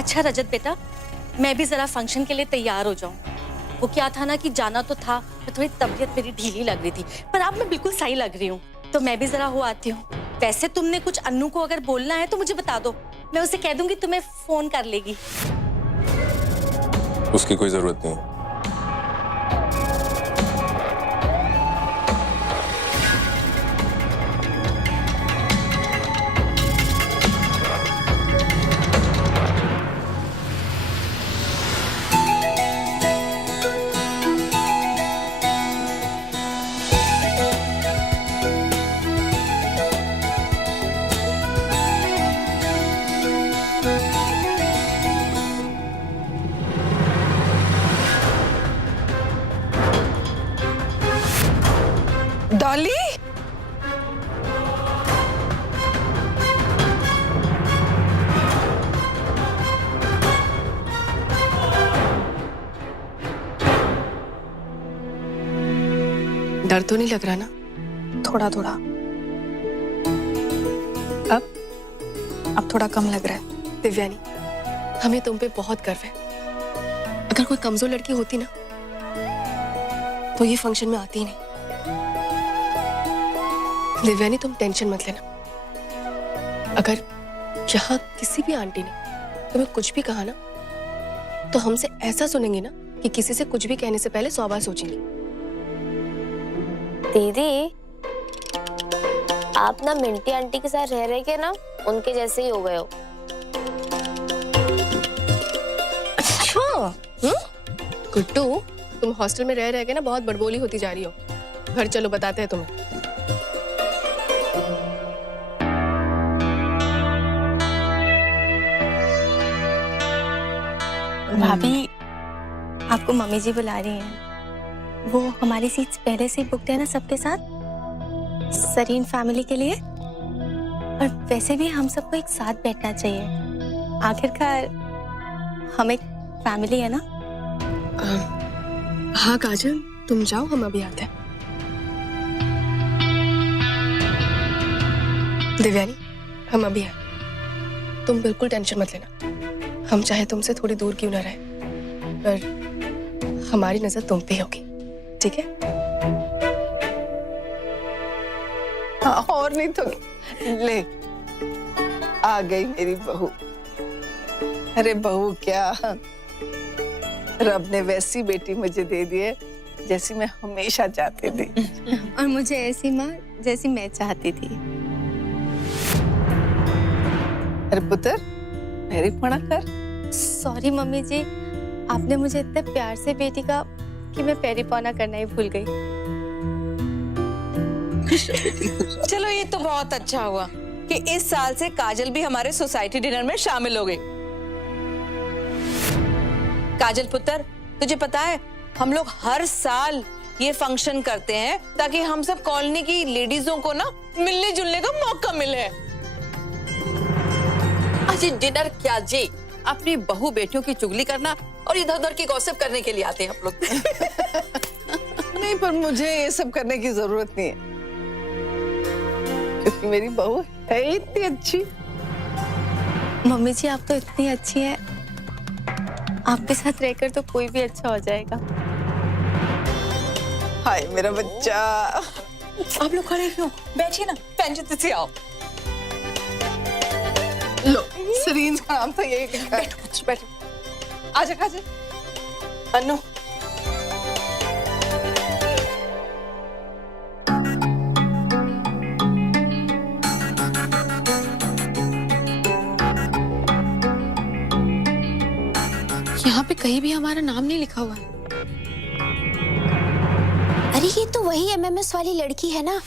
अच्छा रजत बेटा, मैं भी जरा फंक्शन के लिए तैयार हो जाऊं। वो क्या था ना कि जाना तो था, पर थोड़ी तबीयत मेरी ढीली लग रही थी, पर अब मैं बिल्कुल सही लग रही हूँ, तो मैं भी जरा हो आती हूँ। वैसे तुमने कुछ अन्नू को अगर बोलना है तो मुझे बता दो, मैं उसे कह दूंगी तुम्हें फोन कर लेगी। उसकी कोई जरूरत नहीं है। डॉली, डर तो नहीं लग रहा ना? थोड़ा थोड़ा। अब थोड़ा कम लग रहा है। दिव्यानी, हमें तुम पे बहुत गर्व है। अगर कोई कमजोर लड़की होती ना तो ये फंक्शन में आती ही नहीं। दिव्यानी, तुम टेंशन मत लेना। अगर यहाँ किसी भी आंटी ने तुम्हें कुछ भी कहा ना तो हमसे ऐसा सुनेंगे ना कि किसी से कुछ भी कहने से पहले 100 बार सोचेंगे। दीदी, आप ना मिंटी आंटी के साथ रह रहे के ना उनके जैसे ही हो गए हो। अच्छा, गुड्डू, तुम हॉस्टल में रह के ना बहुत बड़बोली होती जा रही हो। घर चलो, बताते हैं तुम्हें। भाभी, आपको मम्मी जी बुला रही हैं। वो हमारी सीट्स पहले से ही बुकड है ना सबके साथ, सरीन फैमिली के लिए। और वैसे भी हम सबको एक साथ बैठना चाहिए, आखिरकार हम एक फैमिली है ना। हाँ काजल, तुम जाओ, हम अभी आते हैं। दिव्यानी, हम अभी आए। तुम बिल्कुल टेंशन मत लेना। हम चाहे तुमसे थोड़ी दूर क्यों ना रहे, पर हमारी नजर तुम पे होगी, ठीक है? हाँ, और नहीं तो ले, आ गई मेरी बहू। अरे बहू क्या, रब ने वैसी बेटी मुझे दे दी है जैसी मैं हमेशा चाहती थी। और मुझे ऐसी माँ जैसी मैं चाहती थी। अरे पुत्र, मेरी पढ़ा कर। सॉरी मम्मी जी, आपने मुझे इतने प्यार से बेटी का कि मैं पैरी पौना करना ही भूल गई। चलो, ये तो बहुत अच्छा हुआ कि इस साल से काजल भी हमारे सोसाइटी डिनर में शामिल हो गई। काजल पुत्र, तुझे पता है हम लोग हर साल ये फंक्शन करते हैं ताकि हम सब कॉलोनी की लेडीजों को ना मिलने जुलने का मौका मिले। अजी डिनर क्या जी, अपनी बहू बेटियों की चुगली करना और इधर उधर की गॉसिप करने के लिए आते हैं हम लोग। नहीं, पर मुझे ये सब करने की जरूरत नहीं है, क्योंकि मेरी बहू है इतनी अच्छी। मम्मी जी, आप तो इतनी अच्छी हैं, आपके साथ रहकर तो कोई भी अच्छा हो जाएगा। हाय मेरा बच्चा। आप लोग खड़े क्यों? बैठिए ना, पेंशन से आओ। लो, सरीन का नाम तो यही लिखा है। बैठो बैठो, आजा काजल। अनु, यहाँ पे कहीं भी हमारा नाम नहीं लिखा हुआ है। अरे ये तो वही एमएमएस वाली लड़की है ना।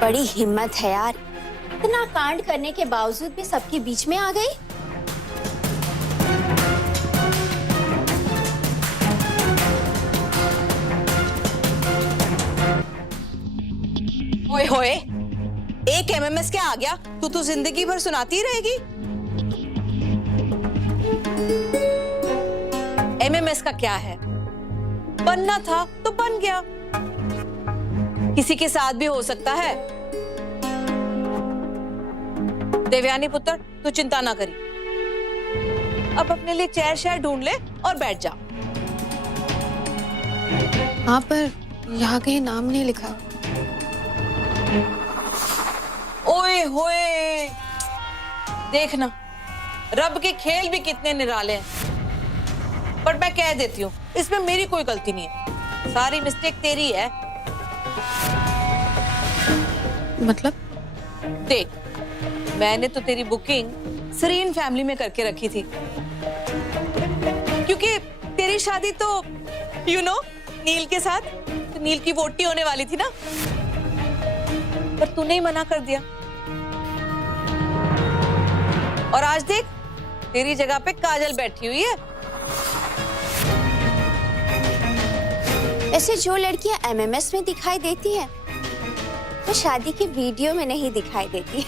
बड़ी हिम्मत है यार, इतना कांड करने के बावजूद भी सबके बीच में आ गई। ओए होए, एक एमएमएस क्या आ गया, तू जिंदगी भर सुनाती ही रहेगी। एमएमएस का क्या है, बनना था तो बन गया, किसी के साथ भी हो सकता है। देवयानी पुत्र, तू चिंता ना करी, अब अपने लिए चेयर शेयर ढूंढ ले और बैठ जा। हाँ, पर यहाँ कहीं नाम नहीं लिखा। ओए होए, देखना रब के खेल भी कितने निराले हैं। पर मैं कह देती हूँ, इसमें मेरी कोई गलती नहीं है, सारी मिस्टेक तेरी है। मतलब? देख, मैंने तो तेरी बुकिंग सरीन फैमिली में करके रखी थी, क्योंकि तेरी शादी तो नील के साथ, तो नील की वोटी होने वाली थी ना, पर तूने ही मना कर दिया। और आज देख, तेरी जगह पे काजल बैठी हुई है। ऐसे जो लड़कियां एमएमएस में दिखाई देती हैं, वो शादी की वीडियो में नहीं दिखाई देती।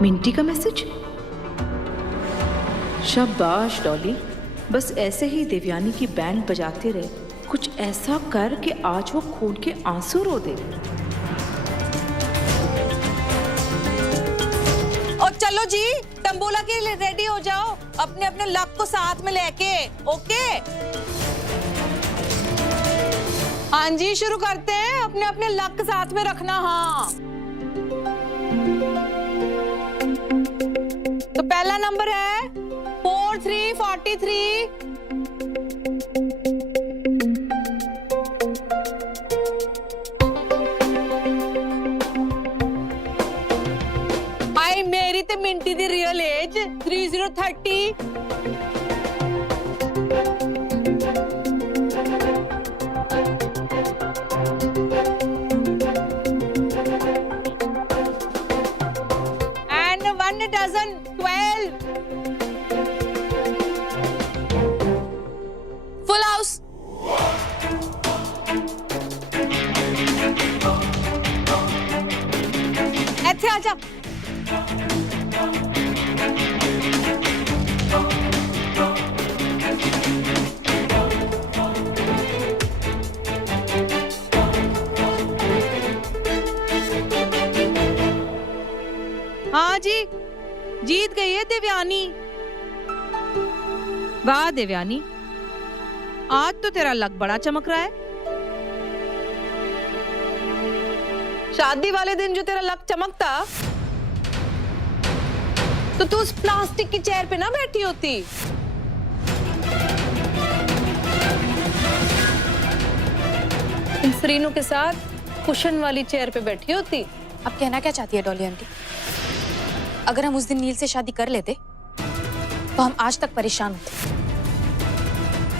मिंटी का मैसेज। शाबाश डॉली, बस ऐसे ही देवयानी की बैंड बजाते रहे, कुछ ऐसा कर कि आज वो खून के आंसू रो दे। और चलो जी, तंबोला के लिए रेडी हो जाओ, अपने अपने लक को साथ में लेके। ओके, हाँ जी, शुरू करते हैं। अपने अपने लक साथ में रखना। हाँ, तो पहला नंबर है 4343। आई मेरी ते मिंटी दी real age 3030। And 1 dozen 12। Full house। ਇੱਥੇ ਆ ਜਾ। हाँ जी, जीत गई है देवयानी। वाह देवयानी, आज तो तेरा लक बड़ा चमक रहा है। शादी वाले दिन जो तेरा लक चमकता, तो तू उस प्लास्टिक की चेयर पे ना बैठी होती। इन सरीनों के साथ कुशन वाली चेयर पे बैठी होती। अब कहना क्या चाहती है डॉली आंटी? अगर हम उस दिन नील से शादी कर लेते तो हम आज तक परेशान होते।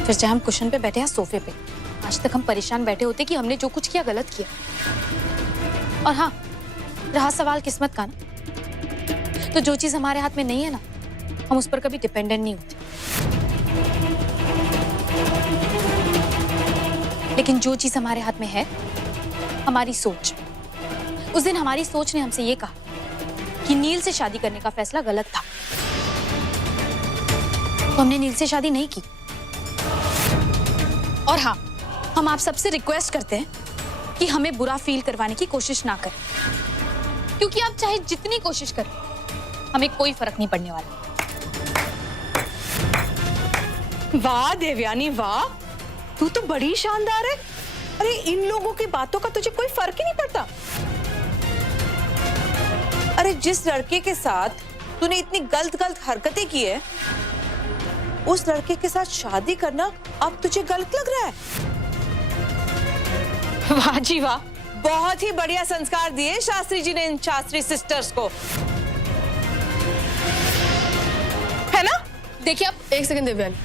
फिर चाहे हम कुशन पे बैठे या सोफे पे, आज तक हम परेशान बैठे होते कि हमने जो कुछ किया गलत किया। और हाँ, रहा सवाल किस्मत का ना, तो जो चीज हमारे हाथ में नहीं है ना, हम उस पर कभी डिपेंडेंट नहीं होते। लेकिन जो चीज हमारे हाथ में है, हमारी सोच। उस दिन हमारी सोच ने हमसे ये कहा कि नील से शादी करने का फैसला गलत था, तो हमने नील से शादी नहीं की। और हाँ, हम आप सबसे रिक्वेस्ट करते हैं कि हमें बुरा फील करवाने की कोशिश ना करें, क्योंकि आप चाहे जितनी कोशिश करें, हमें कोई फर्क नहीं पड़ने वाला। वाह देवयानी वाह, तू तो बड़ी शानदार है। अरे इन लोगों की बातों का तुझे कोई फर्क ही नहीं पड़ता। अरे जिस लड़के के साथ तूने इतनी गलत हरकतें की है, उस लड़के के साथ शादी करना अब तुझे गलत लग रहा है। वाह जी वाह, बहुत ही बढ़िया संस्कार दिए शास्त्री जी ने इन शास्त्री सिस्टर्स को, है ना? देखिए आप, एक सेकंड देवयानी।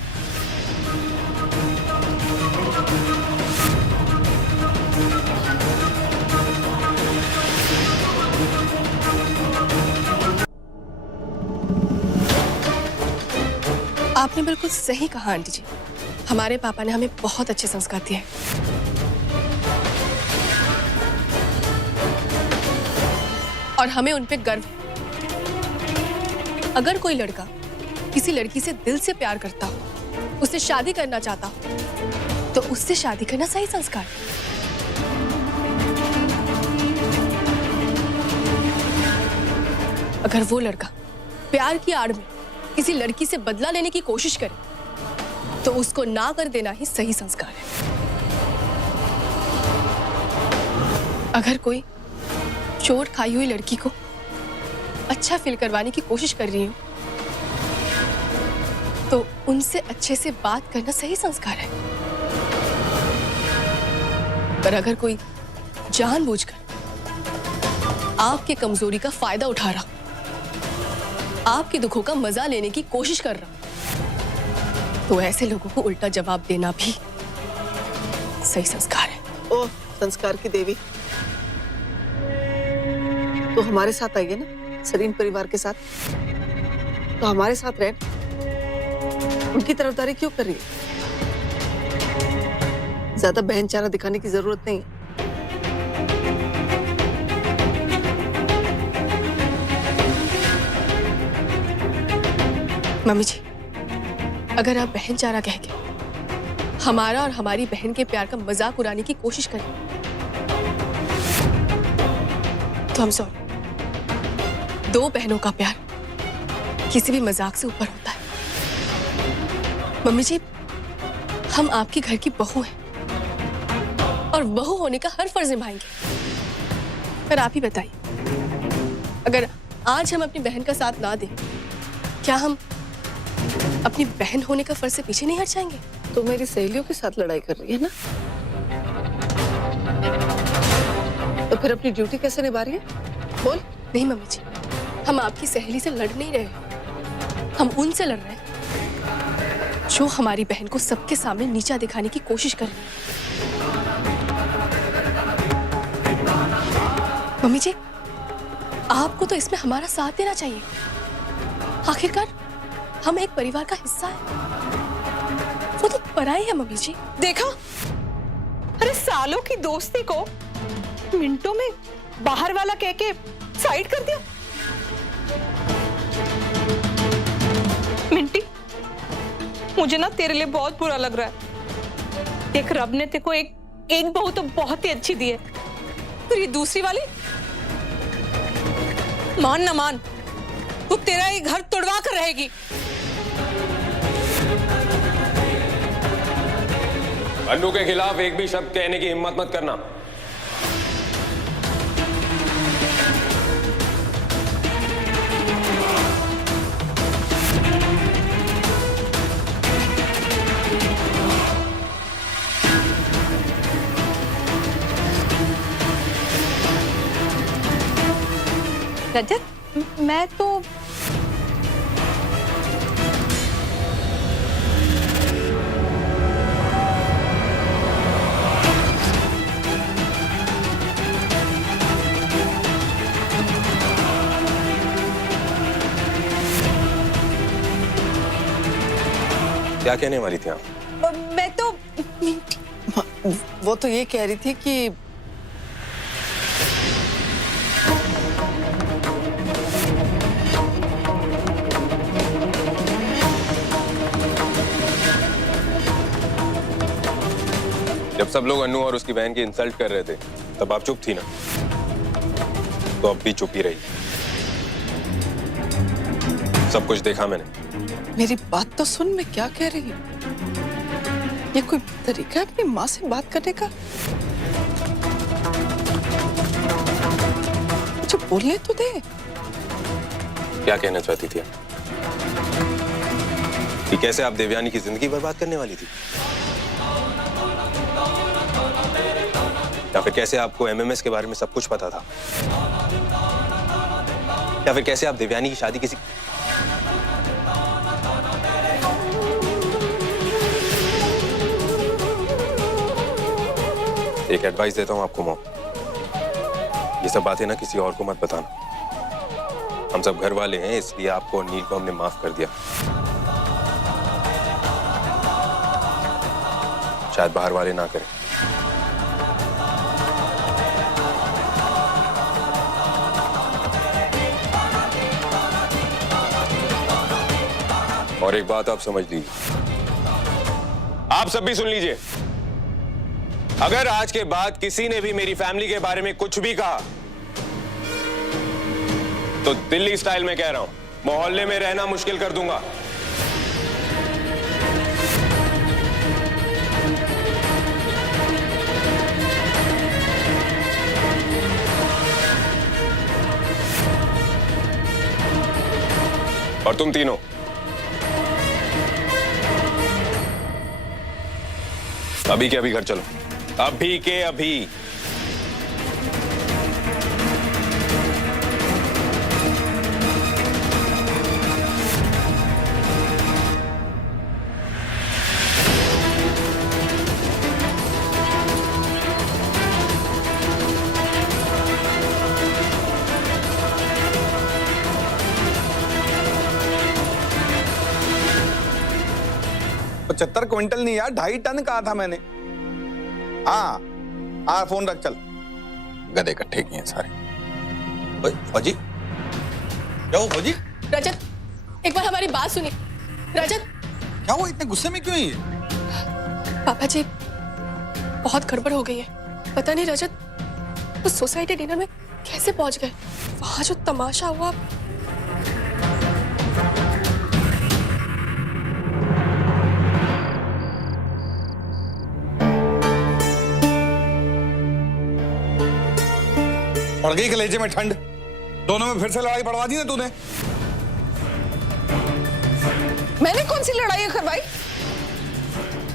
आपने बिल्कुल सही कहा आंटी जी, हमारे पापा ने हमें बहुत अच्छे संस्कार दिए हैं। और हमें उन पे गर्व है। अगर कोई लड़का किसी लड़की से दिल से प्यार करता हो, उससे शादी करना चाहता हो, तो उससे शादी करना सही संस्कार है। अगर वो लड़का प्यार की आड़ में किसी लड़की से बदला लेने की कोशिश करे, तो उसको ना कर देना ही सही संस्कार है। अगर कोई चोट खाई हुई लड़की को अच्छा फील करवाने की कोशिश कर रही हो, तो उनसे अच्छे से बात करना सही संस्कार है। पर अगर कोई जानबूझकर आपकी कमजोरी का फायदा उठा रहा, आपके दुखों का मजा लेने की कोशिश कर रहा, तो ऐसे लोगों को उल्टा जवाब देना भी सही संस्कार है। ओ संस्कार की देवी, तो हमारे साथ आइए ना, सरीन परिवार के साथ। तो हमारे साथ रह, उनकी तरफदारी क्यों कर रही है? ज्यादा बहन चारा दिखाने की जरूरत नहीं है। मम्मी जी, अगर आप बहन चारा कह के हमारा और हमारी बहन के प्यार का मजाक उड़ाने की कोशिश करें, तो हम सॉरी। दो बहनों का प्यार किसी भी मजाक से ऊपर होता है। मम्मी जी, हम आपके घर की बहू हैं और बहू होने का हर फर्ज निभाएंगे। पर आप ही बताइए, अगर आज हम अपनी बहन का साथ ना दें, क्या हम अपनी बहन होने का फर्ज से पीछे नहीं हट जाएंगे? तो मेरी सहेलियों के साथ लड़ाई कर रही है ना, तो फिर अपनी ड्यूटी कैसे निभा रही है? बोल। नहीं मम्मी जी, हम आपकी सहेली से लड़ नहीं रहे, हम उनसे लड़ रहे हैं जो हमारी बहन को सबके सामने नीचा दिखाने की कोशिश कर रही है। मम्मी जी, आपको तो इसमें हमारा साथ देना चाहिए। आखिरकार हम एक परिवार का हिस्सा है, वो तो पराई है। मम्मी जी देखा, अरे सालों की दोस्ती को मिनटों में बाहर वाला कह के साइड कर दिया। मिंटी, मुझे ना तेरे लिए बहुत बुरा लग रहा है। देख, रब ने तेरे को एक बहू तो बहुत ही अच्छी दी है, फिर ये दूसरी वाली, मान ना मान, तू तेरा ये घर तोड़वा कर रहेगी। अन्नू के खिलाफ एक भी शब्द कहने की हिम्मत मत करना। रजत, मैं तो क्या कहने वाली थी आप? मैं तो वो तो ये कह रही थी कि जब सब लोग अन्नू और उसकी बहन की इंसल्ट कर रहे थे, तब आप चुप थी ना, तो अब भी चुप ही रही। सब कुछ देखा मैंने। मेरी बात तो सुन, मैं क्या कह रही हूँ। ये कोई तरीका है अपनी माँ से बात करने का? मुझे बोलने तो दे। क्या कहना चाहती थी आप? कि कैसे आप देवयानी की जिंदगी बर्बाद करने वाली थी, या फिर कैसे आपको एमएमएस के बारे में सब कुछ पता था, या फिर कैसे आप देवयानी की शादी किसी एक एडवाइस देता हूँ आपको मॉम, ये सब बातें ना किसी और को मत बताना। हम सब घर वाले हैं, इसलिए आपको और नील को हमने माफ कर दिया। शायद बाहर वाले ना करें। और एक बात आप समझ लीजिए, आप सब भी सुन लीजिए, अगर आज के बाद किसी ने भी मेरी फैमिली के बारे में कुछ भी कहा, तो दिल्ली स्टाइल में कह रहा हूं, मोहल्ले में रहना मुश्किल कर दूंगा। और तुम तीनों अभी के अभी घर चलो, अभी के अभी। पचहत्तर क्विंटल नहीं यार, 2.5 टन कहा था मैंने। हाँ हाँ, फोन रख, चल। गधे इकट्ठे किए हैं सारे। ओए फौजी, क्या हो फौजी? रजत, एक बार हमारी बात सुनिए। रजत, क्या हुआ, इतने गुस्से में क्यों है? पापा जी, बहुत गड़बड़ हो गई है। पता नहीं रजत, वो सोसाइटी डिनर में कैसे पहुंच गए। वहां जो तमाशा हुआ। पड़ गई कलेजे में ठंड, दोनों में फिर से लड़ाई बढ़वा दी ना तूने। मैंने कौन सी लड़ाई करवाई?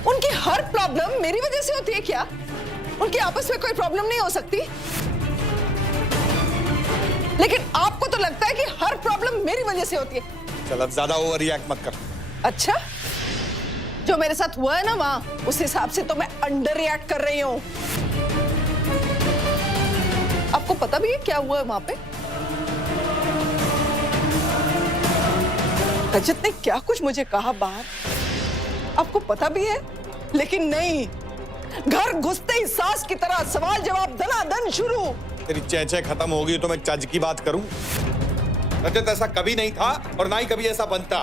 उनकी हर प्रॉब्लम मेरी वजह से होती है क्या? उनकी आपस में कोई प्रॉब्लम नहीं हो सकती? लेकिन आपको तो लगता है कि हर प्रॉब्लम मेरी वजह से होती है। चल अब ज्यादा ओवर रिएक्ट मत कर। अच्छा, जो मेरे साथ हुआ है ना वहां, उस हिसाब से तो मैं अंडर रिएक्ट कर रही हूं। आपको पता भी है क्या हुआ है वहां पे? रजत ने क्या कुछ मुझे कहा बाहर, आपको पता भी है? लेकिन नहीं, घर घुसते ही सास की तरह सवाल जवाब दनादन शुरू। तेरी चेचे खत्म होगी तो मैं चज की बात करूं? रजत ऐसा कभी नहीं था और ना ही कभी ऐसा बनता।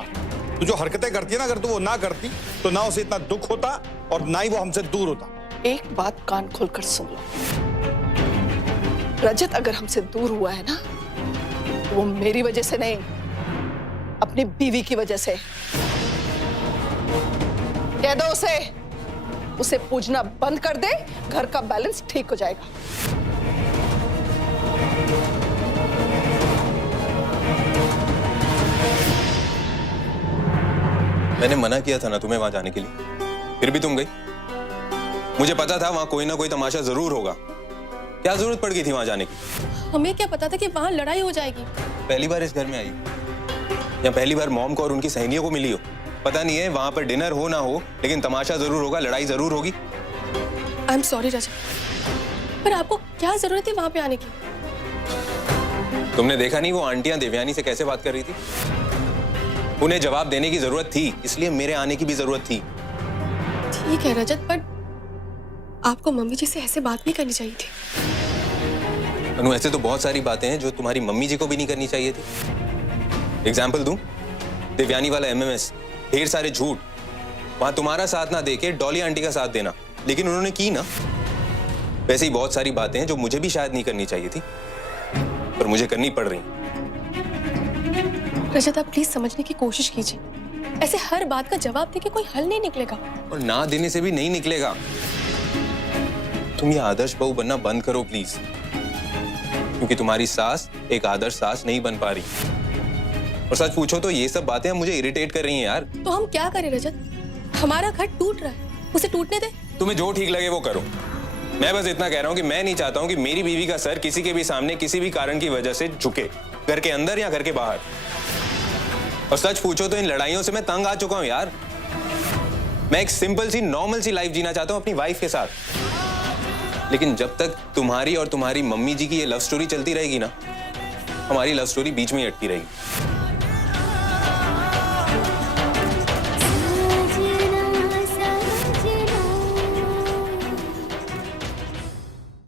तू जो हरकतें करती है ना, अगर तू वो ना करती तो ना उसे इतना दुख होता और ना ही वो हमसे दूर होता। एक बात कान खोलकर सुन लो, रजत अगर हमसे दूर हुआ है ना, तो वो मेरी वजह से नहीं, अपनी बीवी की वजह से। कह दो उसे पूजना बंद कर दे, घर का बैलेंस ठीक हो जाएगा। मैंने मना किया था ना तुम्हें वहां जाने के लिए, फिर भी तुम गई। मुझे पता था वहां कोई ना कोई तमाशा जरूर होगा। क्या जरूरत पड़ गई थी वहां जाने की? हमें क्या पता था कि वहां लड़ाई हो जाएगी। पहली बार इस घर में आई या पहली बार मॉम को और उनकी सहेलियों को मिली हो, पता नहीं है। वहां पर डिनर हो ना हो, लेकिन तमाशा जरूर होगा, लड़ाई जरूर होगी। आई एम सॉरी रजत, पर आपको क्या जरूरत है वहां पे आने की? तुमने देखा नहीं वो आंटियां देवयानी से कैसे बात कर रही थी? उन्हें जवाब देने की जरूरत थी, इसलिए मेरे आने की भी जरूरत थी। ठीक है रजत, पर आपको मम्मी जी से ऐसे बात नहीं करनी चाहिए थी। अनु, ऐसे तो बहुत सारी बातें हैं जो तुम्हारी मम्मी जी को भी नहीं करनी चाहिए थी। एग्जाम्पल दूं, देवयानी वाला MMS, ढेर सारे झूठ, वहां तुम्हारा साथ ना देके डॉली आंटी का साथ देना, लेकिन उन्होंने की ना। वैसे ही बहुत सारी बातें हैं जो मुझे भी शायद नहीं करनी चाहिए थी, पर मुझे करनी पड़ रही। रजत, आप प्लीज समझने की कोशिश कीजिए। ऐसे हर बात का जवाब देके कोई हल नहीं निकलेगा। और ना देने से भी नहीं निकलेगा। तुम ये आदर्श बहू बनना बंद करो प्लीज, क्योंकि तुम्हारी सास एक आदर्श सास नहीं बन पा रही। और सच पूछो तो ये सब बातें मुझे इरिटेट कर रही हैं यार। तो हम क्या करें रजत? हमारा घर टूट रहा है, उसे टूटने दे। तुम्हें जो ठीक लगे वो करो। मैं बस इतना कह रहा हूँ कि मैं नहीं चाहता हूँ कि मेरी बीवी का सर किसी के भी सामने किसी भी कारण की वजह से झुके, घर के अंदर या घर के बाहर। और सच पूछो तो इन लड़ाइयों से मैं तंग आ चुका हूँ यार। मैं एक सिंपल सी नॉर्मल सी लाइफ जीना चाहता हूँ अपनी वाइफ के साथ। लेकिन जब तक तुम्हारी और तुम्हारी मम्मी जी की ये लव स्टोरी चलती रहेगी ना, हमारी लव स्टोरी बीच में ही अटकी रहेगी।